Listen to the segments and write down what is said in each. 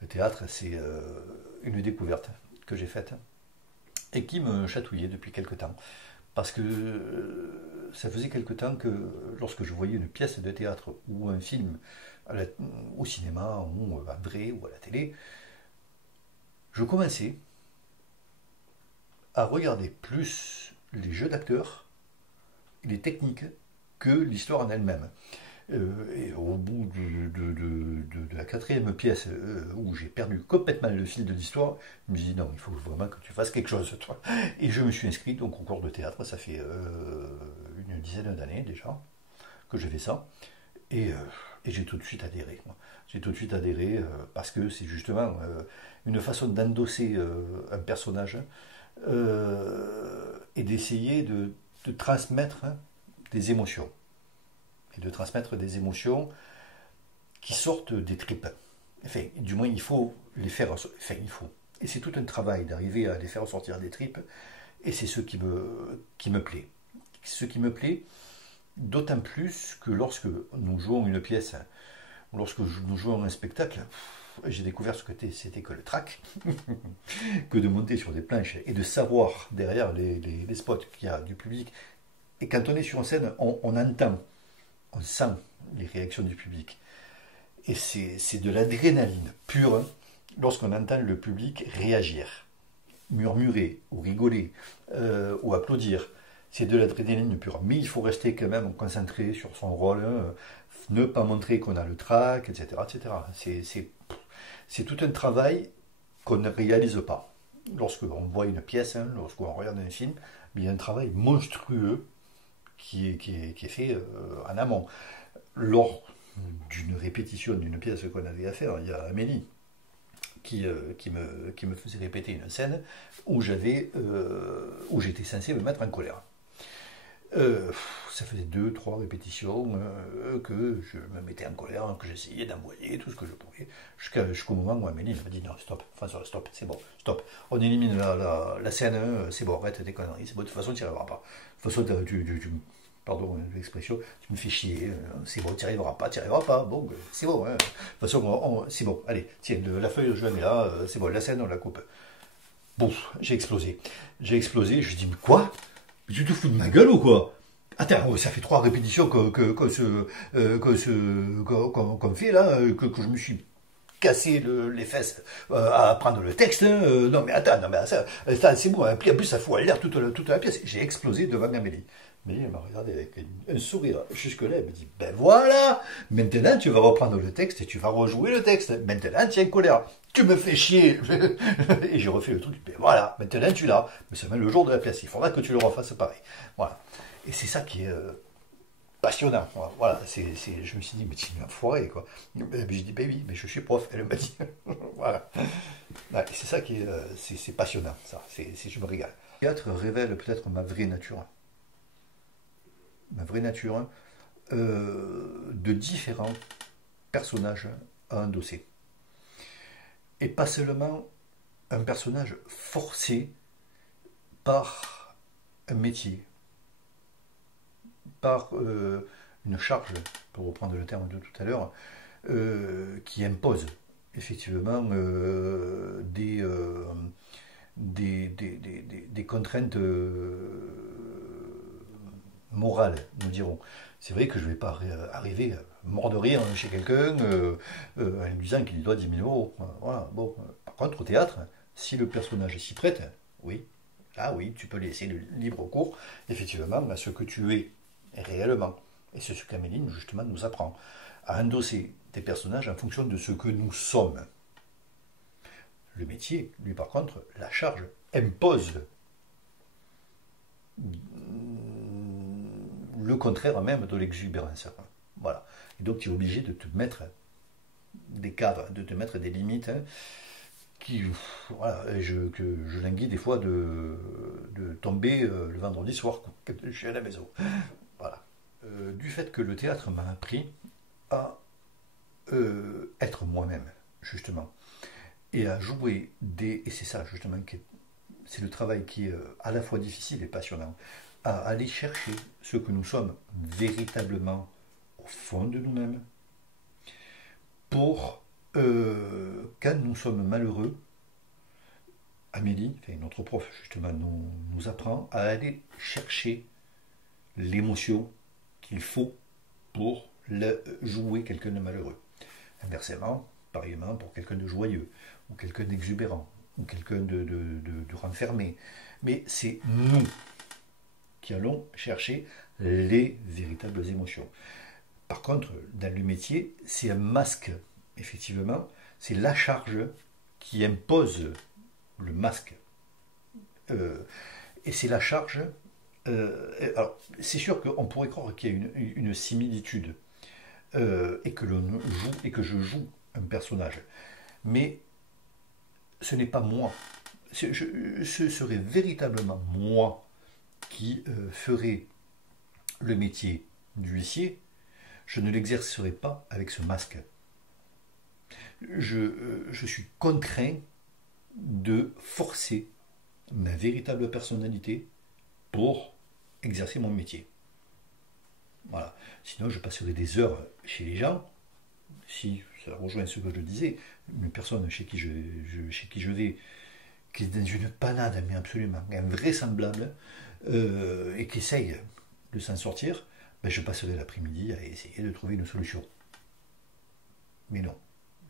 Le théâtre, c'est une découverte que j'ai faite et qui me chatouillait depuis quelque temps. Parce que ça faisait quelque temps que lorsque je voyais une pièce de théâtre ou un film au cinéma ou en vrai ou à la télé, je commençais à regarder plus les jeux d'acteurs et les techniques que l'histoire en elle-même. Et au bout de la quatrième pièce où j'ai perdu complètement le fil de l'histoire, je me suis dit non, il faut vraiment que tu fasses quelque chose, toi. Et je me suis inscrit donc au concours de théâtre, ça fait une dizaine d'années déjà que j'ai fait ça. Et, euh, et j'ai tout de suite adhéré. Moi. J'ai tout de suite adhéré parce que c'est justement une façon d'endosser un personnage et d'essayer de transmettre des émotions. Et de transmettre des émotions qui sortent des tripes. Enfin, du moins, il faut les faire. Enfin, il faut. Et c'est tout un travail d'arriver à les faire sortir des tripes. Et c'est ce qui me plaît. Ce qui me plaît, d'autant plus que lorsque nous jouons une pièce, lorsque nous jouons un spectacle, j'ai découvert ce que c'était que le track, que de monter sur des planches et de savoir derrière les spots qu'il y a du public. Et quand on est sur scène, on entend, on sent les réactions du public. Et c'est de l'adrénaline pure hein, lorsqu'on entend le public réagir, murmurer, ou rigoler, ou applaudir. C'est de l'adrénaline pure. Mais il faut rester quand même concentré sur son rôle, hein, ne pas montrer qu'on a le trac, etc. etc. C'est tout un travail qu'on ne réalise pas. Lorsqu'on voit une pièce, hein, lorsqu'on regarde un film, il y a un travail monstrueux qui est fait en amont. Lors d'une répétition d'une pièce qu'on avait à faire, il y a Amélie qui me faisait répéter une scène où où j'étais censé me mettre en colère. Ça faisait deux, trois répétitions que je me mettais en colère, que j'essayais d'envoyer tout ce que je pouvais, jusqu'au moment où Amélie m'a dit non, stop, François, stop, c'est bon, stop, on élimine la scène, c'est bon, arrête tes conneries, c'est bon, de toute façon tu n'y arriveras pas. De toute façon, pardon l'expression, tu me fais chier, c'est bon, tu n'y arriveras pas, bon, c'est bon, hein. De toute façon, c'est bon, allez, tiens, la feuille de jaune est là, c'est bon, la scène, on la coupe. Bon, j'ai explosé. J'ai explosé, je dis, mais quoi? Mais tu te fous de ma gueule ou quoi? Attends, ça fait trois répétitions qu'on fait là, que je me suis cassé les fesses à apprendre le texte. Hein. Non mais attends, non mais ça c'est bon. En plus, ça fout à l'air toute la pièce. J'ai explosé devant Amélie. Amélie elle m'a regardé avec un sourire jusque-là. Elle me dit, ben voilà, maintenant tu vas reprendre le texte et tu vas rejouer le texte. Maintenant tu es en colère. Tu me fais chier. Et j'ai refait le truc. Ben voilà, maintenant tu l'as. Mais c'est même le jour de la pièce. Il faudra que tu le refasses pareil. Voilà. Et c'est ça qui est passionnant. Voilà, je me suis dit, mais tu es un foiré, quoi. J'ai dit, ben oui, mais je suis prof. Elle m'a dit, voilà. Ouais, c'est ça qui est, c'est passionnant, ça. Je me régale. Le théâtre révèle peut-être ma vraie nature. Ma vraie nature de différents personnages à endosser. Et pas seulement un personnage forcé par un métier, par une charge, pour reprendre le terme de tout à l'heure, qui impose effectivement des contraintes morales, nous dirons. C'est vrai que je ne vais pas arriver mort de rire chez quelqu'un en lui disant qu'il lui doit 10 000 euros. Voilà. Bon. Par contre, au théâtre, si le personnage s'y prête, oui, là oui, tu peux laisser le libre cours, effectivement, à ce que tu es réellement. Et c'est ce qu'Améline, justement, nous apprend. À endosser des personnages en fonction de ce que nous sommes. Le métier, lui, par contre, la charge impose le contraire même de l'exubérance. Voilà. Et donc, tu es obligé de te mettre des cadres, de te mettre des limites qui, voilà, que je languis des fois de tomber le vendredi soir quand je suis à la maison. Voilà. Du fait que le théâtre m'a appris à être moi-même, justement, et à jouer et c'est ça, justement, c'est le travail qui est à la fois difficile et passionnant, à aller chercher ce que nous sommes véritablement au fond de nous-mêmes pour quand nous sommes malheureux, Amélie, notre prof justement, nous apprend à aller chercher l'émotion qu'il faut pour jouer quelqu'un de malheureux. Inversement, pareillement pour quelqu'un de joyeux, ou quelqu'un d'exubérant, ou quelqu'un de renfermé. Mais c'est nous qui allons chercher les véritables émotions. Par contre, dans le métier, c'est un masque, effectivement, c'est la charge qui impose le masque. Et c'est la charge. Alors, c'est sûr qu'on pourrait croire qu'il y a une similitude et que l'on joue et que je joue un personnage, mais ce n'est pas moi. Ce serait véritablement moi qui ferais le métier d'huissier. Je ne l'exercerai pas avec ce masque. Je suis contraint de forcer ma véritable personnalité pour exercer mon métier. Voilà. Sinon, je passerai des heures chez les gens. Si ça rejoint ce que je disais, une personne chez qui je vais, qui est dans une panade, mais absolument invraisemblable, et qui essaye de s'en sortir, ben je passerai l'après-midi à essayer de trouver une solution. Mais non,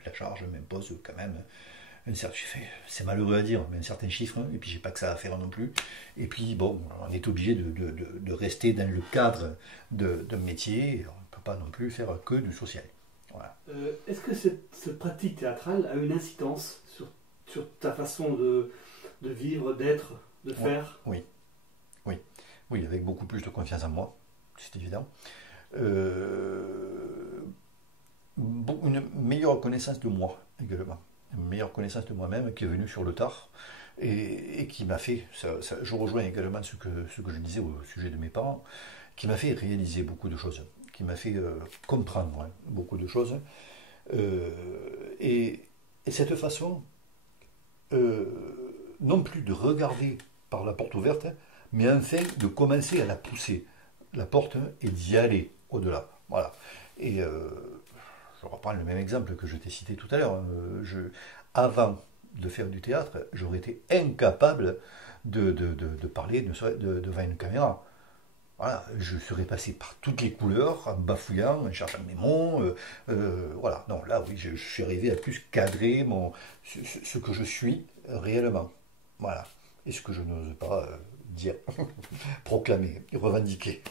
la charge m'impose quand même c'est malheureux à dire, mais un certain chiffre, et puis j'ai pas que ça à faire non plus. Et puis bon, on est obligé de rester dans le cadre d'un métier, on ne peut pas non plus faire que du social. Voilà. Est-ce que cette pratique théâtrale a une incidence sur ta façon de vivre, d'être, de faire? Oui, oui, oui, avec beaucoup plus de confiance en moi, c'est évident. Une meilleure connaissance de moi également. Une meilleure connaissance de moi-même qui est venue sur le tard et qui m'a fait, je rejoins également ce que je disais au sujet de mes parents, qui m'a fait réaliser beaucoup de choses, qui m'a fait comprendre beaucoup de choses. Et cette façon, non plus de regarder par la porte ouverte, mais enfin de commencer à la pousser, la porte, et d'y aller au-delà. Voilà. Et je reprends le même exemple que je t'ai cité tout à l'heure. Avant de faire du théâtre, j'aurais été incapable de parler devant une caméra. Voilà, je serais passé par toutes les couleurs, en bafouillant, en cherchant mes mots. Voilà, non, là, oui, je suis arrivé à plus cadrer ce que je suis réellement. Voilà, et ce que je n'ose pas dire, proclamer, revendiquer.